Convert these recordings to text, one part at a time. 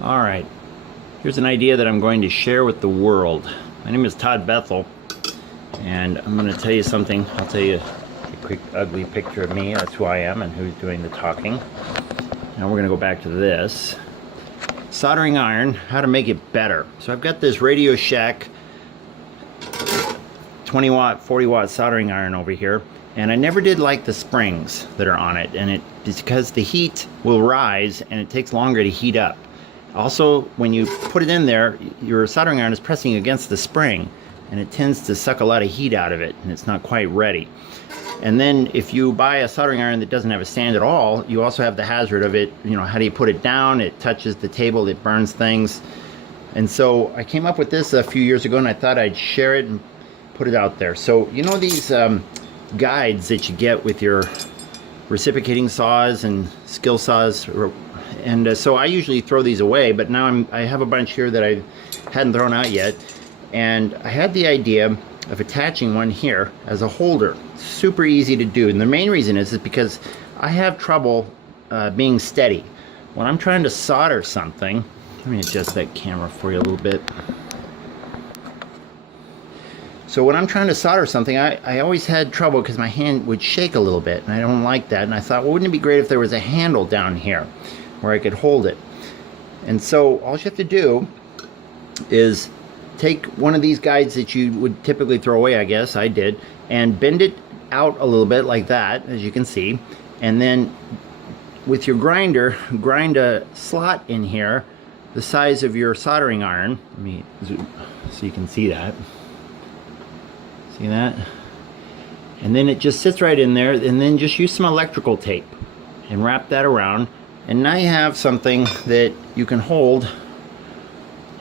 Alright, here's an idea that I'm going to share with the world. My name is Todd Bethel, and I'm going to tell you something. I'll tell you a quick ugly picture of me. That's who I am and who's doing the talking. Now we're going to go back to this. Soldering iron, how to make it better. So I've got this Radio Shack 20 watt, 40 watt soldering iron over here, and I never did like the springs that are on it, and it's because the heat will rise and it takes longer to heat up. Also, when you put it in there, your soldering iron is pressing against the spring, and it tends to suck a lot of heat out of it, and it's not quite ready. And then if you buy a soldering iron that doesn't have a stand at all, you also have the hazard of it, you know, how do you put it down? It touches the table, it burns things. And so I came up with this a few years ago, and I thought I'd share it and put it out there. So, you know these guides that you get with your reciprocating saws and skill saws, and so I usually throw these away, but now I have a bunch here that I hadn't thrown out yet, and I had the idea of attaching one here as a holder. Super easy to do, and the main reason is because I have trouble being steady when I'm trying to solder something. Let me adjust that camera for you a little bit. So when I'm trying to solder something, I always had trouble because my hand would shake a little bit, and I don't like that. And I thought, well, wouldn't it be great if there was a handle down here where I could hold it? And so all you have to do is take one of these guides that you would typically throw away, I guess I did, and bend it out a little bit like that, as you can see. And then with your grinder, grind a slot in here the size of your soldering iron. Let me zoom so you can see that. See that? And then it just sits right in there, and then just use some electrical tape and wrap that around, and now you have something that you can hold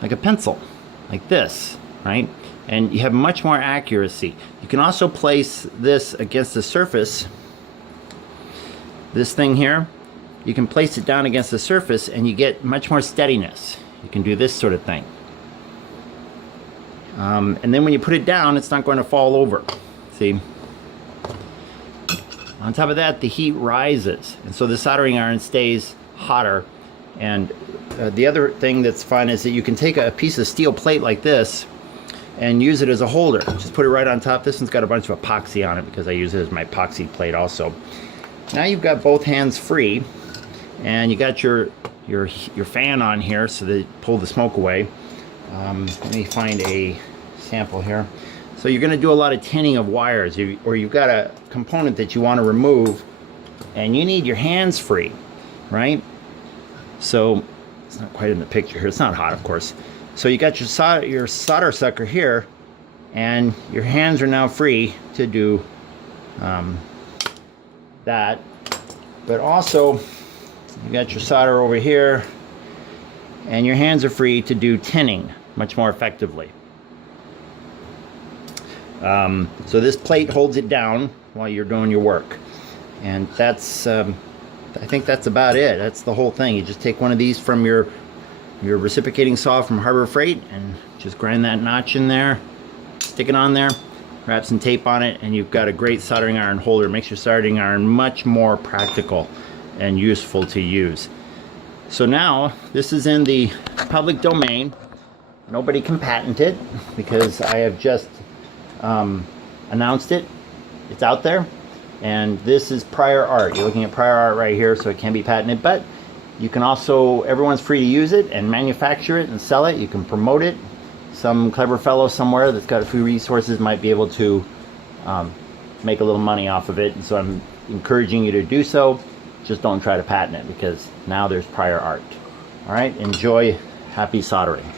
like a pencil, like this, right? And you have much more accuracy. You can also place this against the surface. This thing here, you can place it down against the surface and you get much more steadiness. You can do this sort of thing. And then when you put it down, it's not going to fall over. See? On top of that, the heat rises, and so the soldering iron stays hotter. And the other thing that's fun is that you can take a piece of steel plate like this and use it as a holder. Just put it right on top. This one's got a bunch of epoxy on it because I use it as my epoxy plate also. Now you've got both hands free, and you got your fan on here so that it pull the smoke away. Let me find a sample here. So you're going to do a lot of tinning of wires, or you've got a component that you want to remove, and you need your hands free, right? So it's not quite in the picture here. It's not hot, of course. So you got your solder sucker here, and your hands are now free to do that. But also, you got your solder over here, and your hands are free to do tinning much more effectively. So this plate holds it down while you're doing your work, and that's I think that's about it. That's the whole thing. You just take one of these from your reciprocating saw from Harbor Freight and just grind that notch in there, stick it on there, wrap some tape on it, and you've got a great soldering iron holder. It makes your soldering iron much more practical and useful to use. So now this is in the public domain. Nobody can patent it because I have just announced it. It's out there, and this is prior art. You're looking at prior art right here, so it can be patented, but you can also, everyone's free to use it and manufacture it and sell it. You can promote it. Some clever fellow somewhere that's got a few resources might be able to make a little money off of it, and so I'm encouraging you to do so. Just don't try to patent it, because now there's prior art. All right, enjoy. Happy soldering.